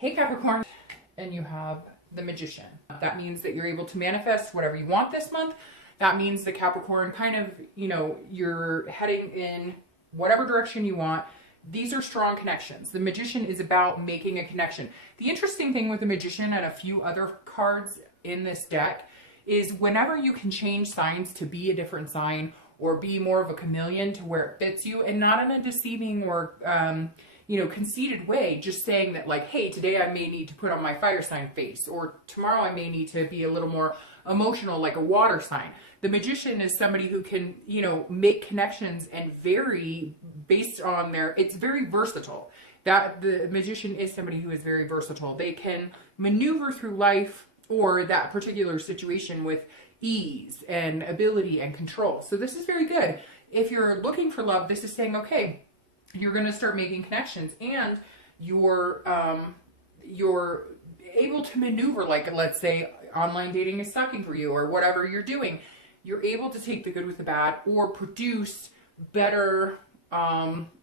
Hey Capricorn, and you have the Magician. That means that you're able to manifest whatever you want this month. That means the Capricorn kind of, you're heading in whatever direction you want. These are strong connections. The Magician is about making a connection. The interesting thing with the Magician and a few other cards in this deck is whenever you can change signs to be a different sign or be more of a chameleon to where it fits you, and not in a deceiving or conceited way, just saying that like, hey, today I may need to put on my fire sign face, or tomorrow I may need to be a little more emotional like a water sign. The Magician is somebody who can, make connections and vary based on it's very versatile. That the Magician is somebody who is very versatile. They can maneuver through life or that particular situation with ease and ability and control. So this is very good. If you're looking for love, this is saying, okay, you're going to start making connections, and you're able to maneuver, like, let's say online dating is sucking for you or whatever you're doing. You're able to take the good with the bad or produce better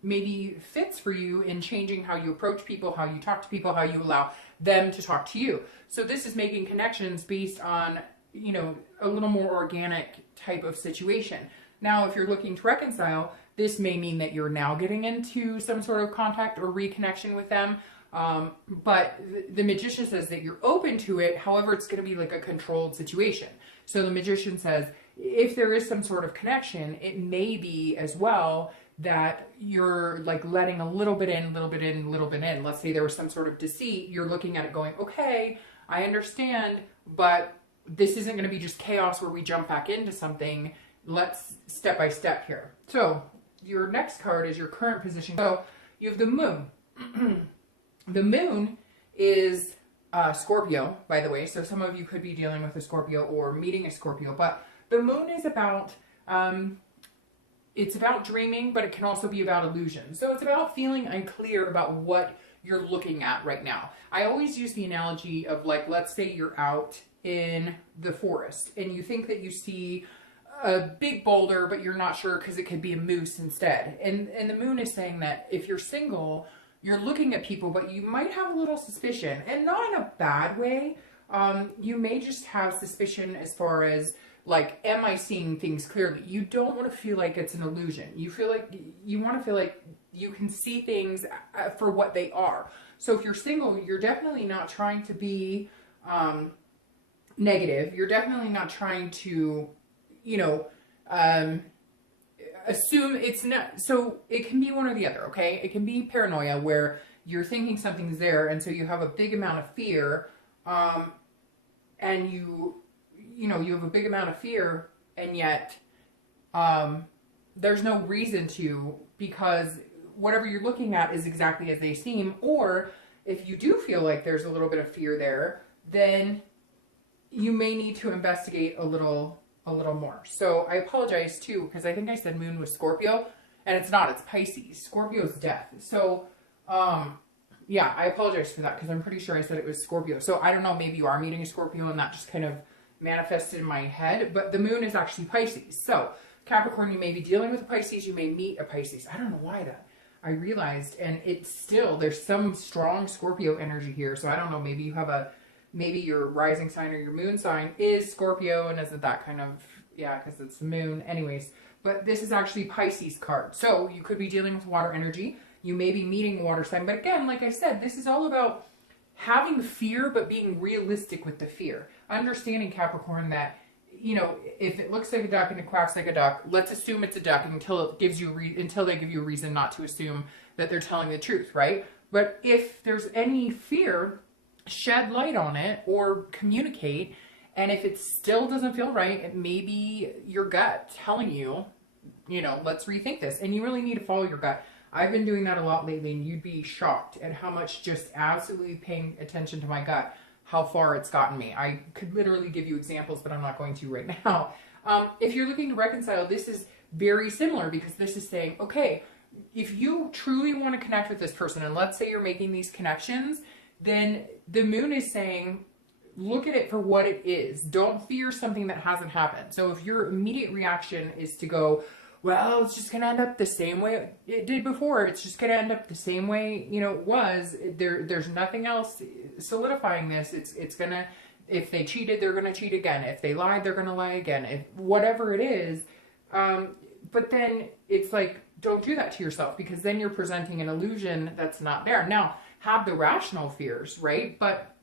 maybe fits for you in changing how you approach people, how you talk to people, how you allow them to talk to you. So this is making connections based on, a little more organic type of situation. Now, if you're looking to reconcile, this may mean that you're now getting into some sort of contact or reconnection with them. But the Magician says that you're open to it. However, it's going to be like a controlled situation. So the Magician says, if there is some sort of connection, it may be as well that you're like letting a little bit in, a little bit in, a little bit in. Let's say there was some sort of deceit. You're looking at it going, okay, I understand, but this isn't going to be just chaos where we jump back into something. Let's step by step here. So your next card is your current position. So you have the Moon. The Moon is Scorpio, by the way. So some of you could be dealing with a Scorpio or meeting a Scorpio. But the Moon is about, it's about dreaming, but it can also be about illusion. So it's about feeling unclear about what you're looking at right now. I always use the analogy of, like, let's say you're out in the forest and you think that you see a big boulder, but you're not sure because it could be a moose instead. And the Moon is saying that if you're single, you're looking at people, but you might have a little suspicion, and not in a bad way. You may just have suspicion as far as, like, am I seeing things clearly? You don't want to feel like it's an illusion. You want to feel like you can see things for what they are. So if you're single, you're definitely not trying to be negative. You're definitely not trying to, assume it's not. So it can be one or the other, okay? It can be paranoia where you're thinking something's there, and so you have a big amount of fear, and you have a big amount of fear, and yet there's no reason to, because whatever you're looking at is exactly as they seem. Or if you do feel like there's a little bit of fear there, then you may need to investigate a little more. So I apologize too, because I think I said Moon was Scorpio, and it's not, it's Pisces. Scorpio's death. So, yeah, I apologize for that, because I'm pretty sure I said it was Scorpio. So I don't know, maybe you are meeting a Scorpio and that just kind of manifested in my head, but the Moon is actually Pisces. So Capricorn, you may be dealing with a Pisces, you may meet a Pisces. I don't know why that I realized, and it's still, there's some strong Scorpio energy here. So I don't know, maybe you have maybe your rising sign or your moon sign is Scorpio, and isn't that kind of, yeah, because it's the Moon. Anyways, but this is actually Pisces card. So you could be dealing with water energy. You may be meeting a water sign. But again, like I said, this is all about having fear, but being realistic with the fear. Understanding, Capricorn, that, if it looks like a duck and it quacks like a duck, let's assume it's a duck until they give you a reason not to assume that they're telling the truth, right? But if there's any fear, shed light on it or communicate. And if it still doesn't feel right, it may be your gut telling you, let's rethink this. And you really need to follow your gut. I've been doing that a lot lately, and you'd be shocked at how much just absolutely paying attention to my gut, how far it's gotten me. I could literally give you examples, but I'm not going to right now. If you're looking to reconcile, this is very similar, because this is saying, okay, if you truly want to connect with this person, and let's say you're making these connections, then the Moon is saying, look at it for what it is. Don't fear something that hasn't happened. So if your immediate reaction is to go, well, it's just going to end up the same way it did before. It's just going to end up the same way, you know, it was. There's nothing else solidifying this. It's going to, if they cheated, they're going to cheat again. If they lied, they're going to lie again. If whatever it is. But then it's like, don't do that to yourself, because then you're presenting an illusion that's not there. Now, have the rational fears, right? But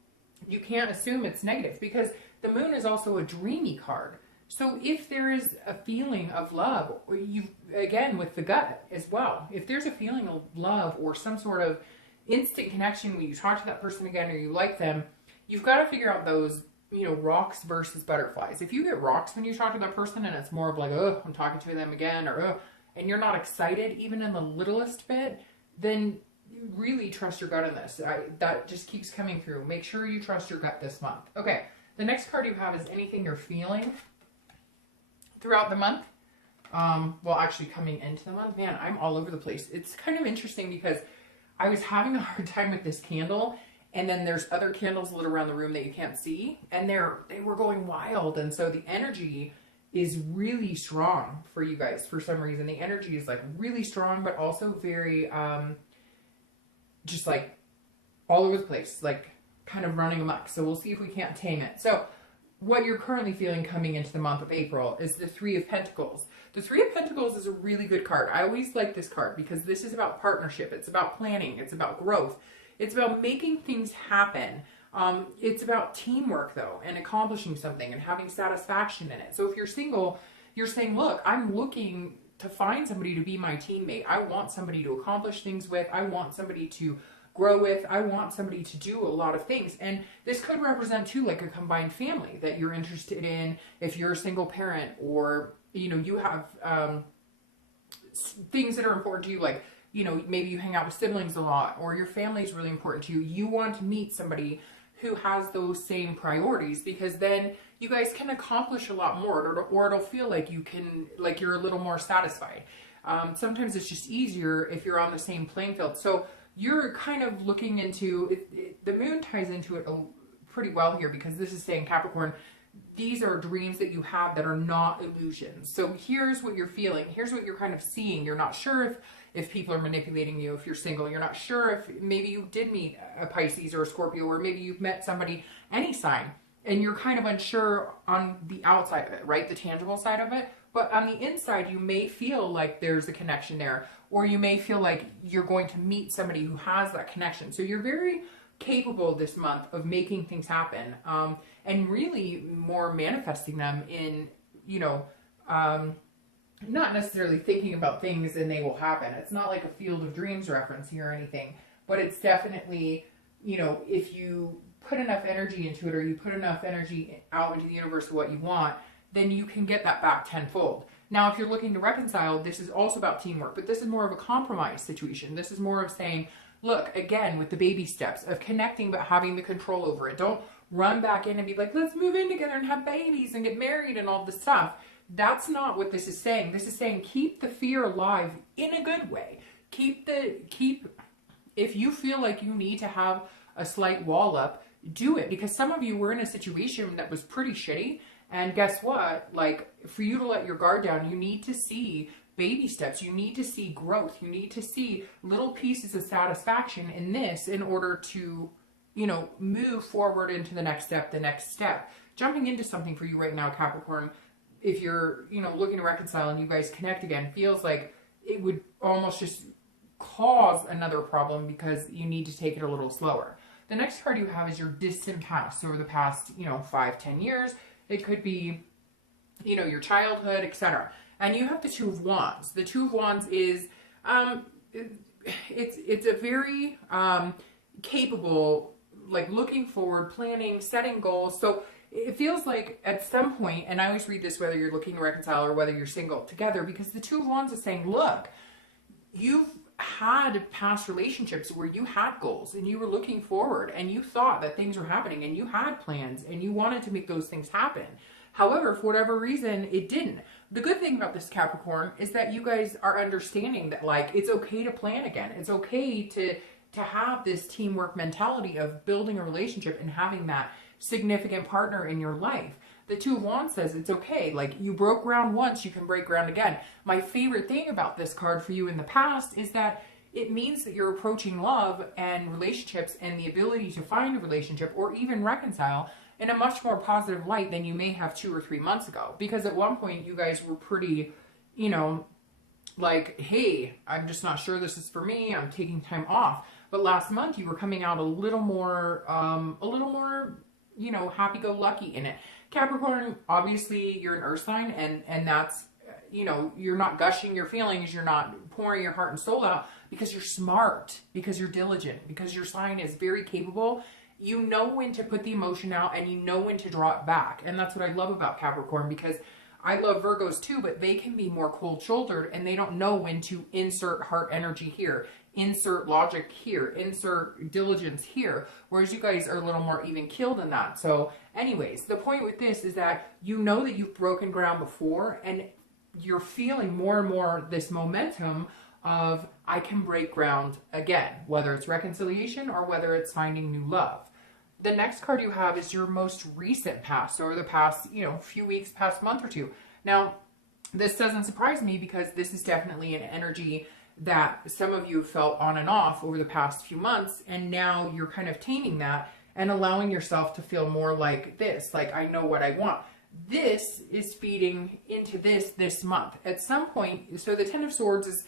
you can't assume it's negative, because the moon is also a dreamy card. So if there is a feeling of love, or you, again, with the gut as well, if there's a feeling of love or some sort of instant connection when you talk to that person again or you like them, you've got to figure out those, you know, rocks versus butterflies. If you get rocks when you talk to that person and it's more of like, oh, I'm talking to them again, or oh, and you're not excited even in the littlest bit, then you really trust your gut in this. That just keeps coming through. Make sure you trust your gut this month. Okay, the next card you have is anything you're feeling throughout the month. Well, actually coming into the month. Man, I'm all over the place. It's kind of interesting because I was having a hard time with this candle, and then there's other candles lit around the room that you can't see, and they were going wild. And so the energy is really strong for you guys for some reason. The energy is like really strong, but also very, just like all over the place, like kind of running amok. So we'll see if we can't tame it. So what you're currently feeling coming into the month of April is the Three of Pentacles. The Three of Pentacles is a really good card. I always like this card because this is about partnership. It's about planning. It's about growth. It's about making things happen. It's about teamwork, though, and accomplishing something and having satisfaction in it. So if you're single, you're saying, look, I'm looking to find somebody to be my teammate. I want somebody to accomplish things with. I want somebody to grow with. I want somebody to do a lot of things. And this could represent, too, like a combined family that you're interested in if you're a single parent, or, you know, you have things that are important to you, like, you know, maybe you hang out with siblings a lot, or your family is really important to you. You want to meet somebody who has those same priorities, because then you guys can accomplish a lot more, or it'll feel like you can, like you're a little more satisfied. Sometimes it's just easier if you're on the same playing field. So you're kind of looking into, the moon ties into it pretty well here, because this is saying, Capricorn, these are dreams that you have that are not illusions. So here's what you're feeling. Here's what you're kind of seeing. You're not sure if people are manipulating you. If you're single, you're not sure if maybe you did meet a Pisces or a Scorpio, or maybe you've met somebody, any sign, and you're kind of unsure on the outside of it, right? The tangible side of it. But on the inside, you may feel like there's a connection there, or you may feel like you're going to meet somebody who has that connection. So you're very capable this month of making things happen, and really more manifesting them in, you know, not necessarily thinking about things and they will happen. It's not like a Field of Dreams reference here or anything, but it's definitely, you know, if you put enough energy into it, or you put enough energy out into the universe of what you want, then you can get that back tenfold. Now, if you're looking to reconcile, this is also about teamwork, but this is more of a compromise situation. This is more of saying, look, again, with the baby steps of connecting, but having the control over it. Don't run back in and be like, let's move in together and have babies and get married and all this stuff. That's not what this is saying. This is saying keep the fear alive in a good way. If you feel like you need to have a slight wall up, do it. Because some of you were in a situation that was pretty shitty. And guess what? Like, for you to let your guard down, you need to see baby steps. You need to see growth. You need to see little pieces of satisfaction in this in order to, you know, move forward into the next step. Jumping into something for you right now, Capricorn, if you're, you know, looking to reconcile and you guys connect again, feels like it would almost just cause another problem because you need to take it a little slower. The next card you have is your distant past. So over the past, you know, 5-10 years, it could be, you know, your childhood, etc. And you have the Two of Wands. The Two of Wands is, it's a very capable, like looking forward, planning, setting goals. So it feels like at some point, and I always read this whether you're looking to reconcile or whether you're single together, because the Two of Wands is saying, look, you've had past relationships where you had goals and you were looking forward and you thought that things were happening and you had plans and you wanted to make those things happen. However, for whatever reason, it didn't. The good thing about this, Capricorn, is that you guys are understanding that, like, it's okay to plan again. It's okay to have this teamwork mentality of building a relationship and having that significant partner in your life. The Two of Wands says it's okay. Like, you broke ground once, you can break ground again. My favorite thing about this card for you in the past is that it means that you're approaching love and relationships and the ability to find a relationship or even reconcile in a much more positive light than you may have 2 or 3 months ago. Because at one point you guys were pretty, you know, like, hey, I'm just not sure this is for me. I'm taking time off. But last month you were coming out a little more, you know, happy-go-lucky in it. Capricorn, obviously you're an earth sign, and that's, you know, you're not gushing your feelings. You're not pouring your heart and soul out because you're smart, because you're diligent, because your sign is very capable. You know when to put the emotion out and you know when to draw it back. And that's what I love about Capricorn, because I love Virgos too, but they can be more cold-shouldered and they don't know when to insert heart energy here, insert logic here, insert diligence here, whereas you guys are a little more even-keeled in that. So anyways, the point with this is that you know that you've broken ground before, and you're feeling more and more this momentum of, I can break ground again, whether it's reconciliation or whether it's finding new love. The next card you have is your most recent past, or the past, you know, few weeks, past month or two. Now, this doesn't surprise me because this is definitely an energy that some of you have felt on and off over the past few months, and now you're kind of taming that and allowing yourself to feel more like this, like, I know what I want. This is feeding into this month. At some point, so the Ten of Swords is,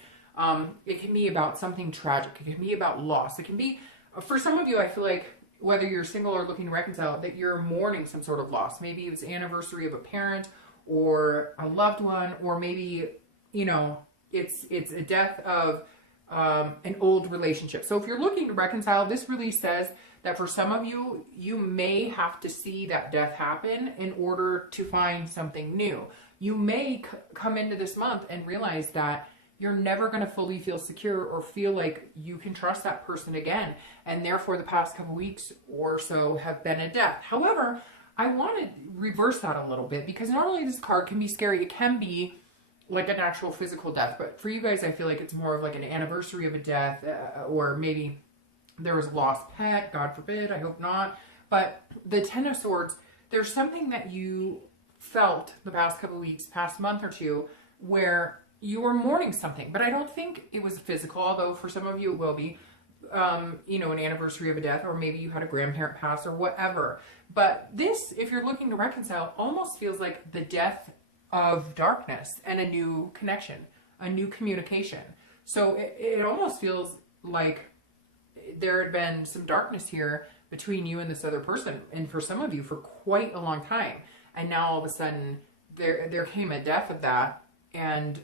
it can be about something tragic. It can be about loss. It can be, for some of you, I feel like, whether you're single or looking to reconcile, that you're mourning some sort of loss. Maybe it was the anniversary of a parent or a loved one, or maybe, you know, it's a death of an old relationship. So if you're looking to reconcile, this really says that for some of you, you may have to see that death happen in order to find something new. You may come into this month and realize that you're never going to fully feel secure or feel like you can trust that person again. And therefore, the past couple weeks or so have been a death. However, I want to reverse that a little bit, because normally this card can be scary. It can be like an actual physical death. But for you guys, I feel like it's more of like an anniversary of a death, or maybe there was a lost pet, God forbid, I hope not. But the Ten of Swords, there's something that you felt the past couple weeks, past month or two, where you were mourning something. But I don't think it was physical, although for some of you it will be, you know, an anniversary of a death, or maybe you had a grandparent pass or whatever. But this, if you're looking to reconcile, almost feels like the death of darkness and a new connection, a new communication. So it almost feels like there had been some darkness here between you and this other person, and for some of you for quite a long time. And now all of a sudden there came a death of that, and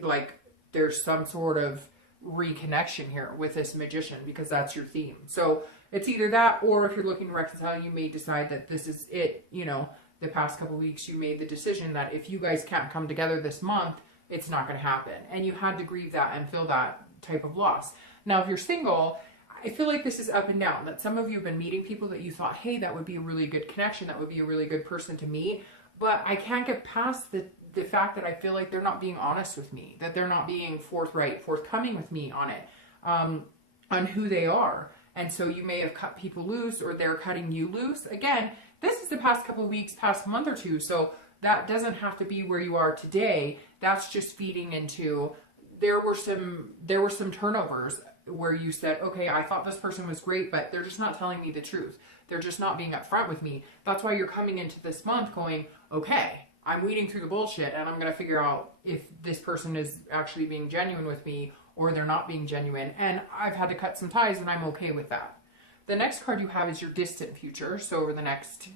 like there's some sort of reconnection here with this Magician, because that's your theme. So it's either that, or if you're looking to reconcile, you may decide that this is it. You know, the past couple weeks you made the decision that if you guys can't come together this month, it's not going to happen, and you had to grieve that and feel that type of loss. Now, if you're single, I feel like this is up and down, that some of you have been meeting people that you thought, hey, that would be a really good connection, that would be a really good person to meet, but I can't get past the fact that I feel like they're not being honest with me, that they're not being forthcoming with me on it, on who they are. And so you may have cut people loose, or they're cutting you loose. Again, this is the past couple of weeks, past month or two, so that doesn't have to be where you are today. That's just feeding into, there were some turnovers where you said, okay, I thought this person was great, but they're just not telling me the truth. They're just not being upfront with me. That's why you're coming into this month going, okay, I'm weeding through the bullshit, and I'm going to figure out if this person is actually being genuine with me or they're not being genuine. And I've had to cut some ties, and I'm okay with that. The next card you have is your distant future. So over the next,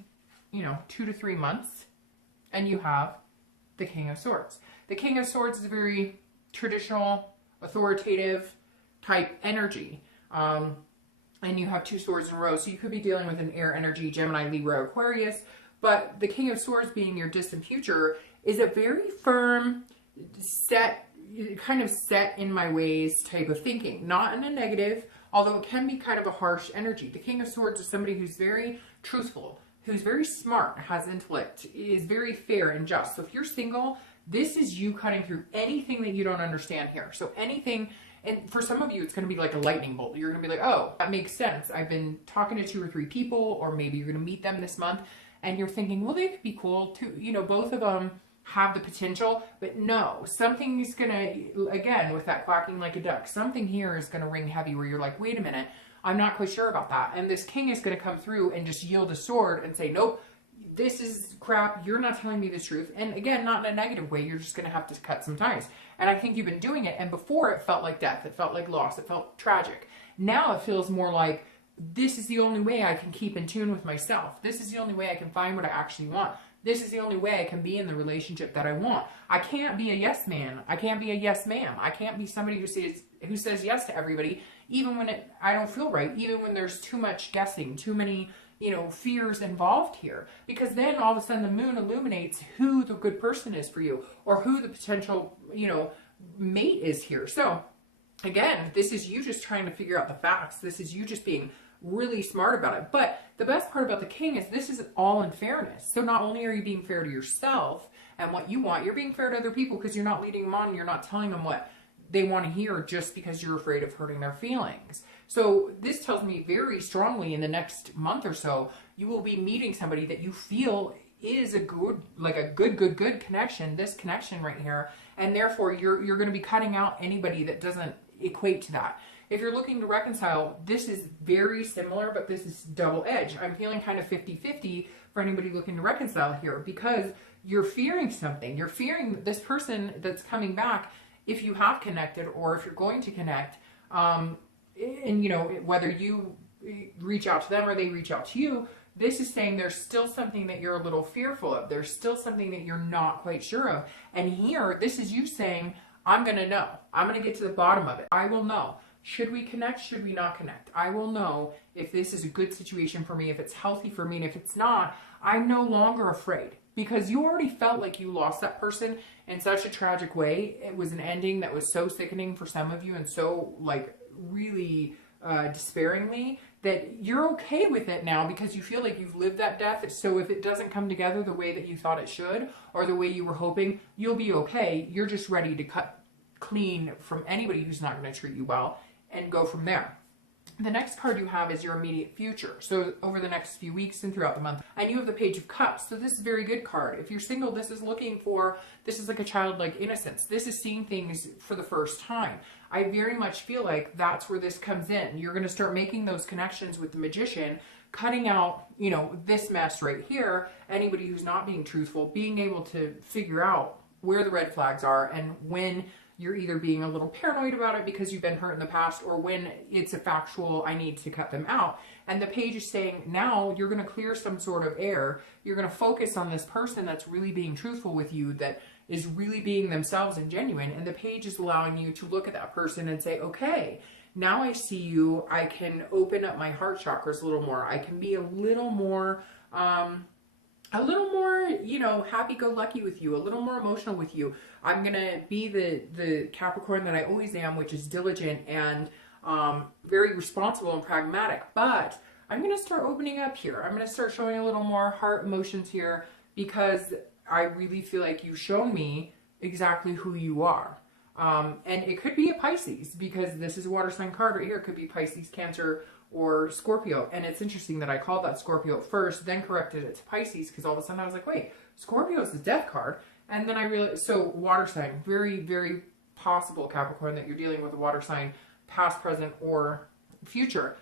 2 to 3 months, and you have the King of Swords. The King of Swords is a very traditional, authoritative type energy. And you have 2 swords in a row. So you could be dealing with an air energy, Gemini, Libra, Aquarius. But the King of Swords, being your distant future, is a very firm, set in my ways type of thinking. Not in a negative, although it can be kind of a harsh energy. The King of Swords is somebody who's very truthful, who's very smart, has intellect, is very fair and just. So if you're single, this is you cutting through anything that you don't understand here. So anything, and for some of you, it's going to be like a lightning bolt. You're going to be like, oh, that makes sense. I've been talking to 2 or 3 people, or maybe you're going to meet them this month, and you're thinking, well, they could be cool too. You know, both of them have the potential, but no, something is gonna, again, with that quacking like a duck, something here is gonna ring heavy where you're like, wait a minute, I'm not quite sure about that. And this king is gonna come through and just yield a sword and say, nope, this is crap, you're not telling me the truth. And again, not in a negative way, you're just gonna have to cut some ties. And I think you've been doing it, and before it felt like death, it felt like loss, it felt tragic. Now it feels more like, this is the only way I can keep in tune with myself. This is the only way I can find what I actually want. This is the only way I can be in the relationship that I want. I can't be a yes man. I can't be a yes ma'am. I can't be somebody who says yes to everybody, even when I don't feel right, even when there's too much guessing, too many, you know, fears involved here. Because then all of a sudden the moon illuminates who the good person is for you, or who the potential, you know, mate is here. So again, this is you just trying to figure out the facts. This is you just being really smart about it. But the best part about the king is this is all in fairness. So not only are you being fair to yourself and what you want, you're being fair to other people, because you're not leading them on and you're not telling them what they want to hear just because you're afraid of hurting their feelings. So this tells me very strongly in the next month or so, you will be meeting somebody that you feel is a good, like a good connection, this connection right here. And therefore you're going to be cutting out anybody that doesn't equate to that. If you're looking to reconcile, this is very similar, but this is double edged. I'm feeling kind of 50-50 for anybody looking to reconcile here, because you're fearing something. You're fearing this person that's coming back, if you have connected or if you're going to connect, and you know, whether you reach out to them or they reach out to you, this is saying there's still something that you're a little fearful of. There's still something that you're not quite sure of. And here, this is you saying, I'm going to know. I'm going to get to the bottom of it. I will know. Should we connect? Should we not connect? I will know if this is a good situation for me, if it's healthy for me, and if it's not, I'm no longer afraid, because you already felt like you lost that person in such a tragic way. It was an ending that was so sickening for some of you and so like really despairingly, that you're okay with it now because you feel like you've lived that death. So if it doesn't come together the way that you thought it should or the way you were hoping, you'll be okay. You're just ready to cut clean from anybody who's not going to treat you well and go from there. The next card you have is your immediate future. So over the next few weeks and throughout the month. And you have the Page of Cups. So this is a very good card. If you're single, this is like a childlike innocence. This is seeing things for the first time. I very much feel like that's where this comes in. You're going to start making those connections with the Magician, cutting out, you know, this mess right here. Anybody who's not being truthful, being able to figure out where the red flags are and when you're either being a little paranoid about it because you've been hurt in the past, or when it's a factual, I need to cut them out. And the page is saying, now you're going to clear some sort of air. You're going to focus on this person that's really being truthful with you, that is really being themselves and genuine. And the page is allowing you to look at that person and say, okay, now I see you. I can open up my heart chakras a little more. I can be a little more, you know, happy-go-lucky with you, a little more emotional with you. I'm going to be the Capricorn that I always am, which is diligent and very responsible and pragmatic. But I'm going to start opening up here. I'm going to start showing a little more heart emotions here, because I really feel like you've shown me exactly who you are. And it could be a Pisces, because this is a water sign card right here. It could be Pisces, Cancer, or Scorpio. And it's interesting that I called that Scorpio first, then corrected it to Pisces, because all of a sudden I was like, wait, Scorpio is the death card. And then I realized, so water sign, very, very possible, Capricorn, that you're dealing with a water sign, past, present, or future.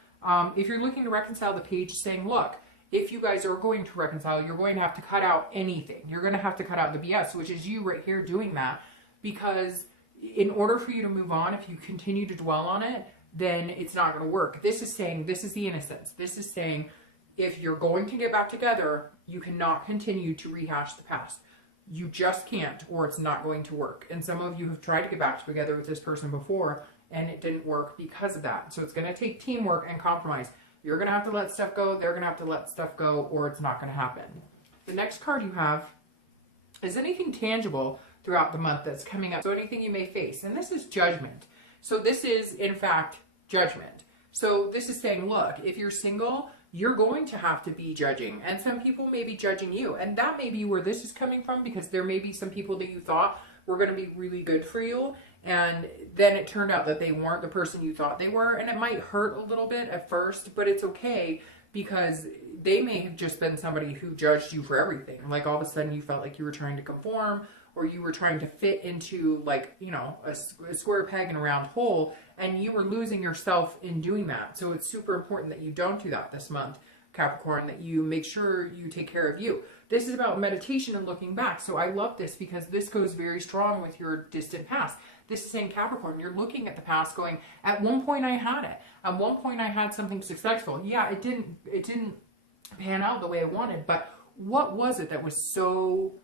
If you're looking to reconcile, the page is saying, look, if you guys are going to reconcile, you're going to have to cut out anything. You're going to have to cut out the BS, which is you right here doing that, because in order for you to move on, if you continue to dwell on it, then it's not going to work. This is saying, this is the innocence. This is saying, if you're going to get back together, you cannot continue to rehash the past. You just can't, or it's not going to work. And some of you have tried to get back together with this person before, and it didn't work because of that. So it's going to take teamwork and compromise. You're going to have to let stuff go. They're going to have to let stuff go, or it's not going to happen. The next card you have is anything tangible throughout the month that's coming up. So anything you may face. And this is Judgment. So this is, in fact, Judgment. So this is saying, look, if you're single, you're going to have to be judging. And some people may be judging you. And that may be where this is coming from, because there may be some people that you thought were going to be really good for you. And then it turned out that they weren't the person you thought they were. And it might hurt a little bit at first, but it's okay, because they may have just been somebody who judged you for everything. Like all of a sudden you felt like you were trying to conform, or you were trying to fit into like, you know, a square peg in a round hole, and you were losing yourself in doing that. So it's super important that you don't do that this month, Capricorn, that you make sure you take care of you. This is about meditation and looking back. So I love this because this goes very strong with your distant past. This is saying, Capricorn, you're looking at the past going, at one point I had it. At one point I had something successful. Yeah, it didn't pan out the way I wanted, but what was it that was so,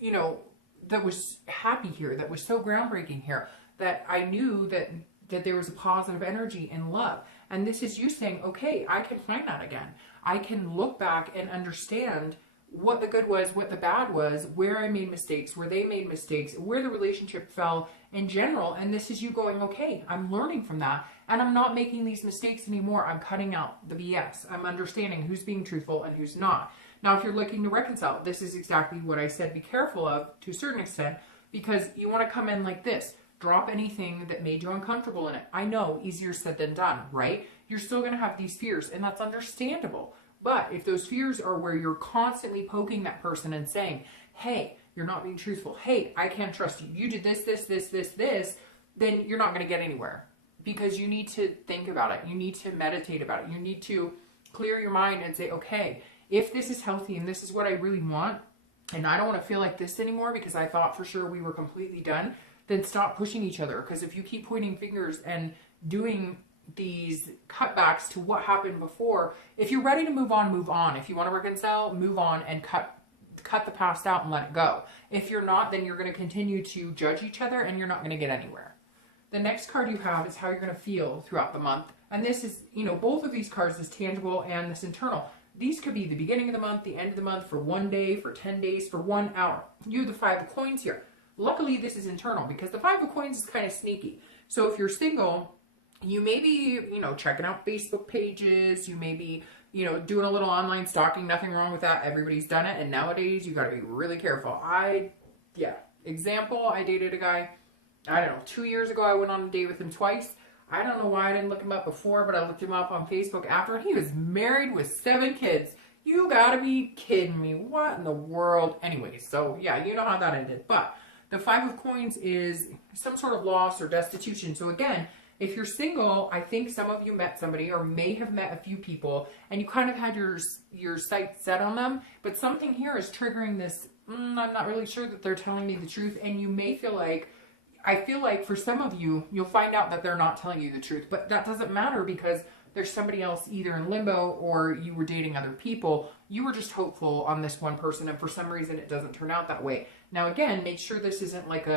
you know, that was happy here, that was so groundbreaking here, that I knew that there was a positive energy in love. And this is you saying, okay, I can find that again. I can look back and understand what the good was, what the bad was, where I made mistakes, where they made mistakes, where the relationship fell in general. And this is you going, okay, I'm learning from that, and I'm not making these mistakes anymore. I'm cutting out the BS. I'm understanding who's being truthful and who's not. Now, if you're looking to reconcile, this is exactly what I said, be careful of to a certain extent, because you want to come in like this. Drop anything that made you uncomfortable in it. I know, easier said than done, right? You're still going to have these fears, and that's understandable. But if those fears are where you're constantly poking that person and saying, hey, you're not being truthful. Hey, I can't trust you. You did this, then you're not going to get anywhere, because you need to think about it. You need to meditate about it. You need to clear your mind and say, okay, if this is healthy and this is what I really want, and I don't want to feel like this anymore because I thought for sure we were completely done, then stop pushing each other. Because if you keep pointing fingers and doing these cutbacks to what happened before, if you're ready to move on, move on. If you want to reconcile, move on and cut the past out and let it go. If you're not, then you're going to continue to judge each other and you're not going to get anywhere. The next card you have is how you're going to feel throughout the month. And this is, you know, both of these cards, this tangible and this internal. These could be the beginning of the month, the end of the month, for 1 day, for 10 days, for 1 hour. You have the 5 of coins here. Luckily, this is internal because the 5 of coins is kind of sneaky. So if you're single, you may be, you know, checking out Facebook pages. You may be, you know, doing a little online stalking. Nothing wrong with that. Everybody's done it. And nowadays, you got to be really careful. Example, I dated a guy, I don't know, 2 years ago. I went on a date with him twice. I don't know why I didn't look him up before, but I looked him up on Facebook after. He was married with 7 kids. You gotta be kidding me. What in the world? Anyway, so yeah, you know how that ended. But the 5 of coins is some sort of loss or destitution. So again, if you're single, I think some of you met somebody or may have met a few people and you kind of had your sights set on them, but something here is triggering this, I'm not really sure that they're telling me the truth, and you may feel like, I feel like for some of you, you'll find out that they're not telling you the truth, but that doesn't matter because there's somebody else either in limbo or you were dating other people. You were just hopeful on this one person, and for some reason it doesn't turn out that way. Now again, make sure this isn't like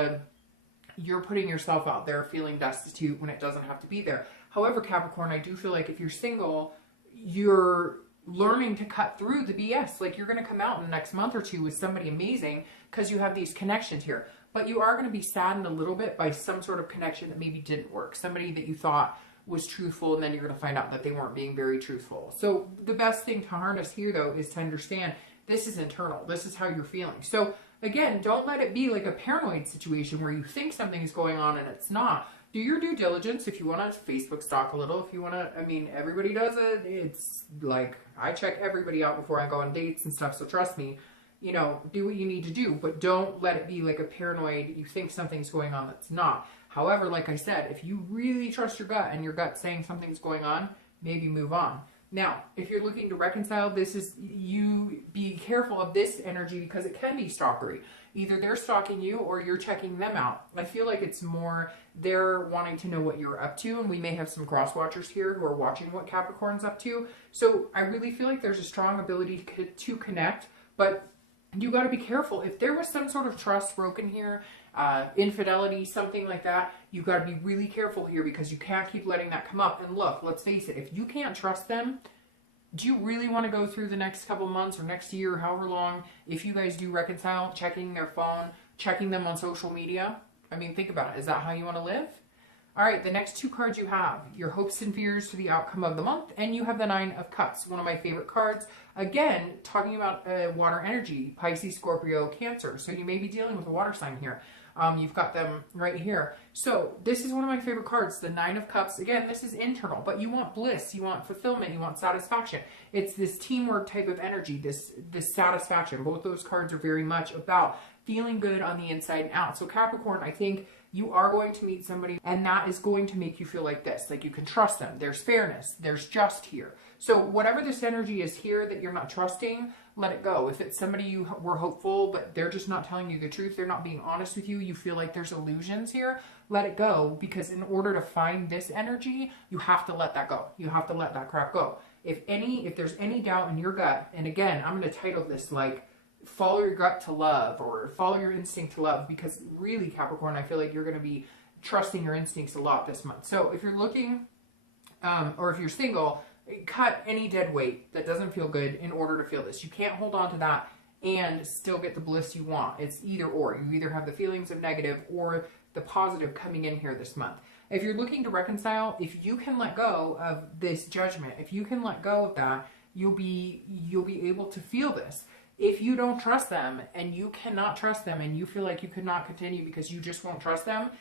you're putting yourself out there feeling destitute when it doesn't have to be there. However, Capricorn, I do feel like if you're single, you're learning to cut through the BS. Like you're going to come out in the next month or two with somebody amazing because you have these connections here. But you are going to be saddened a little bit by some sort of connection that maybe didn't work. Somebody that you thought was truthful, and then you're going to find out that they weren't being very truthful. So the best thing to harness here, though, is to understand this is internal. This is how you're feeling. So again, don't let it be like a paranoid situation where you think something is going on and it's not. Do your due diligence if you want to Facebook stalk a little. If you want to, I mean, everybody does it. It's like, I check everybody out before I go on dates and stuff. So trust me, you know, do what you need to do, but don't let it be like a paranoid, you think something's going on that's not. However, like I said, if you really trust your gut and your gut's saying something's going on, maybe move on. Now, if you're looking to reconcile, this is, you be careful of this energy because it can be stalkery. Either they're stalking you or you're checking them out. I feel like it's more they're wanting to know what you're up to, and we may have some cross watchers here who are watching what Capricorn's up to. So I really feel like there's a strong ability to connect, but you got to be careful. If there was some sort of trust broken here, infidelity, something like that, you got to be really careful here because you can't keep letting that come up. And look, let's face it, if you can't trust them, do you really want to go through the next couple months or next year, or however long, if you guys do reconcile, checking their phone, checking them on social media? I mean, think about it. Is that how you want to live? All right, the next 2 cards you have, your hopes and fears to the outcome of the month, and you have the 9 of Cups, one of my favorite cards. Again, talking about water energy, Pisces, Scorpio, Cancer. So you may be dealing with a water sign here. You've got them right here. So this is one of my favorite cards, the Nine of Cups. Again, this is internal, but you want bliss, you want fulfillment, you want satisfaction. It's this teamwork type of energy, this satisfaction. Both those cards are very much about feeling good on the inside and out. So Capricorn, I think you are going to meet somebody, and that is going to make you feel like this, like you can trust them. There's fairness, there's just here. So whatever this energy is here that you're not trusting, let it go. If it's somebody you were hopeful, but they're just not telling you the truth, they're not being honest with you, you feel like there's illusions here, let it go. Because in order to find this energy, you have to let that go. You have to let that crap go. If there's any doubt in your gut, and again, I'm going to title this like, follow your gut to love, or follow your instinct to love, because really, Capricorn, I feel like you're going to be trusting your instincts a lot this month. So if you're looking, or if you're single, cut any dead weight that doesn't feel good in order to feel this. You can't hold on to that and still get the bliss you want. It's either or. You either have the feelings of negative or the positive coming in here this month. If you're looking to reconcile, if you can let go of this judgment, if you can let go of that, you'll be able to feel this. If you don't trust them and you cannot trust them and you feel like you could not continue because you just won't trust them,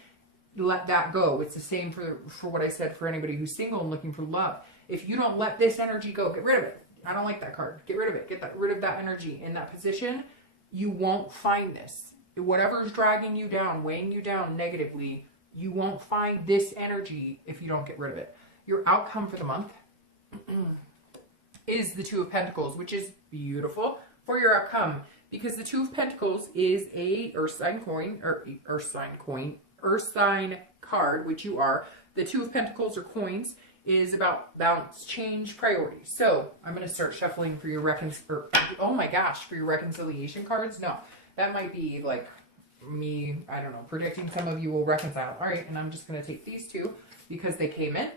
let that go. It's the same for what I said for anybody who's single and looking for love. If you don't let this energy go, get rid of it. I don't like that card. Get rid of it. Get rid of that energy in that position. You won't find this. Whatever's dragging you down, weighing you down negatively, you won't find this energy if you don't get rid of it. Your outcome for the month is the Two of Pentacles, which is beautiful for your outcome, because the Two of Pentacles is a earth sign card, which you are. The Two of Pentacles or coins is about balance, change, priorities. So I'm going to start shuffling for your oh my gosh, for your reconciliation cards. No, that might be like me, I don't know, predicting some of you will reconcile. All right, and I'm just going to take these two because they came in.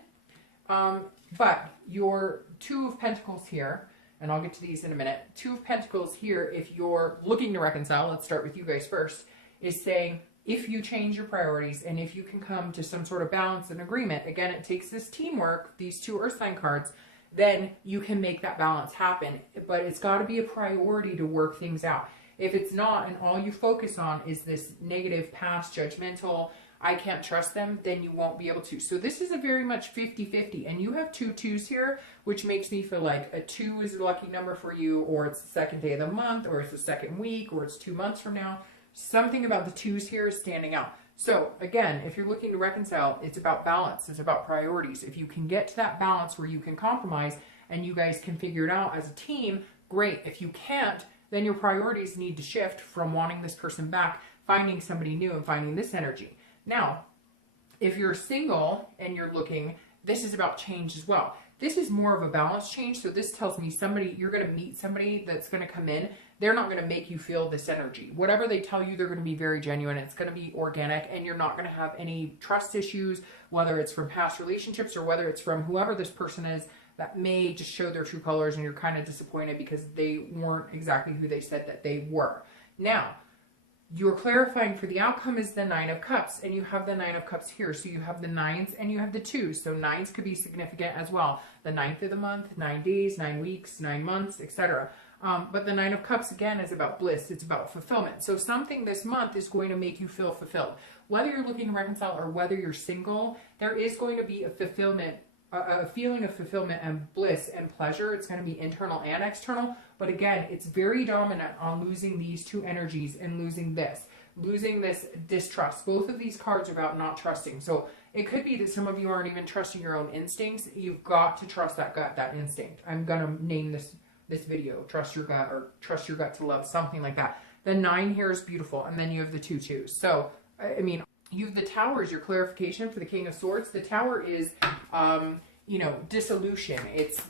But your Two of Pentacles here, and I'll get to these in a minute. Two of Pentacles here, if you're looking to reconcile, let's start with you guys first, is saying if you change your priorities and if you can come to some sort of balance and agreement, again, it takes this teamwork, these two earth sign cards, then you can make that balance happen. But it's got to be a priority to work things out. If it's not, and all you focus on is this negative, past, judgmental, I can't trust them, then you won't be able to. So this is a very much 50-50, and you have two twos here, which makes me feel like a 2 is a lucky number for you, or it's the second day of the month, or it's the second week, or it's 2 months from now. Something about the twos here is standing out. So again, if you're looking to reconcile, it's about balance. It's about priorities. If you can get to that balance where you can compromise and you guys can figure it out as a team, great. If you can't, then your priorities need to shift from wanting this person back, finding somebody new, and finding this energy. Now, if you're single and you're looking, this is about change as well. This is more of a balance change. So this tells me you're going to meet somebody that's going to come in. They're not going to make you feel this energy. Whatever they tell you, they're going to be very genuine. It's going to be organic, and you're not going to have any trust issues, whether it's from past relationships or whether it's from whoever this person is that may just show their true colors and you're kind of disappointed because they weren't exactly who they said that they were. Now, you're clarifying for the outcome is the Nine of Cups, and you have the Nine of Cups here. So you have the nines and you have the twos. So nines could be significant as well. The 9th of the month, 9 days, 9 weeks, 9 months, etc. But the Nine of Cups, again, is about bliss. It's about fulfillment. So something this month is going to make you feel fulfilled. Whether you're looking to reconcile or whether you're single, there is going to be a fulfillment, a feeling of fulfillment and bliss and pleasure. It's going to be internal and external. But again, it's very dominant on losing these two energies and losing this distrust. Both of these cards are about not trusting. So it could be that some of you aren't even trusting your own instincts. You've got to trust that gut, that instinct. I'm going to name this video, trust your gut, or trust your gut to love, something like that. The 9 here is beautiful. And then you have the 2 twos. So, I mean, you have the Tower as your clarification for the King of Swords. The Tower is, dissolution. It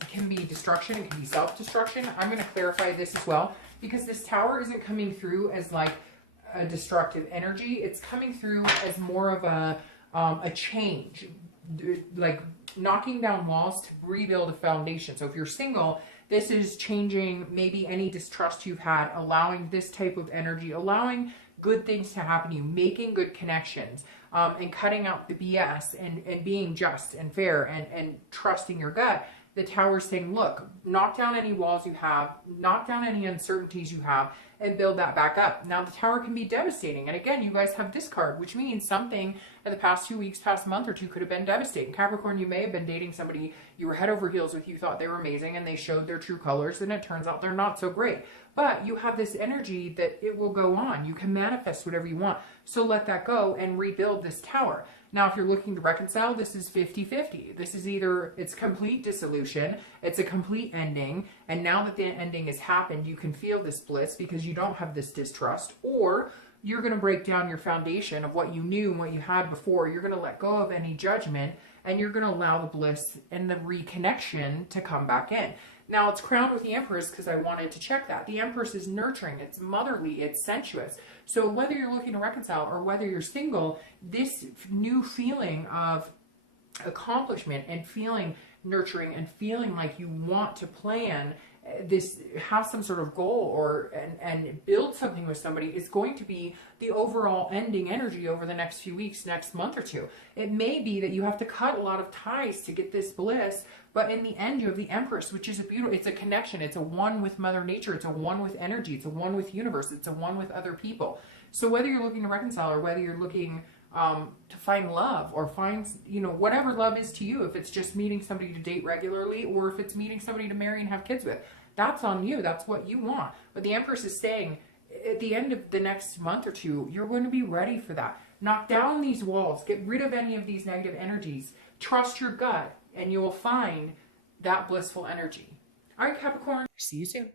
can be destruction. It can be self-destruction. I'm going to clarify this as well, because this Tower isn't coming through as like a destructive energy. It's coming through as more of a change, like knocking down walls to rebuild a foundation. So if you're single, this is changing maybe any distrust you've had, allowing this type of energy, allowing good things to happen to you, making good connections, and cutting out the BS and being just and fair and trusting your gut. the Tower's saying, look, knock down any walls you have, knock down any uncertainties you have, and build that back up. Now, the Tower can be devastating. And again, you guys have this card, which means something in the past 2 weeks, past month or two could have been devastating. Capricorn, you may have been dating somebody you were head over heels with, you thought they were amazing, and they showed their true colors, and it turns out they're not so great. But you have this energy that it will go on. You can manifest whatever you want. So let that go and rebuild this Tower. Now, if you're looking to reconcile, this is 50-50. This is either it's complete dissolution, it's a complete ending, and now that the ending has happened, you can feel this bliss because you don't have this distrust, or you're going to break down your foundation of what you knew and what you had before. You're going to let go of any judgment, and you're going to allow the bliss and the reconnection to come back in. Now, it's crowned with the Empress because I wanted to check that. The Empress is nurturing, it's motherly, it's sensuous. So whether you're looking to reconcile or whether you're single, this new feeling of accomplishment and feeling nurturing and feeling like you want to plan this, have some sort of goal or and build something with somebody is going to be the overall ending energy over the next few weeks, next month or two. It may be that you have to cut a lot of ties to get this bliss, but in the end you have the Empress, which is a beautiful, it's a connection, it's a one with Mother Nature, it's a one with energy, it's a one with universe, it's a one with other people. So whether you're looking to reconcile or whether you're looking to find love or find, you know, whatever love is to you, if it's just meeting somebody to date regularly or if it's meeting somebody to marry and have kids with, that's on you. That's what you want. But the Empress is saying at the end of the next month or two, you're going to be ready for that. Knock down these walls. Get rid of any of these negative energies. Trust your gut and you will find that blissful energy. All right, Capricorn. See you soon.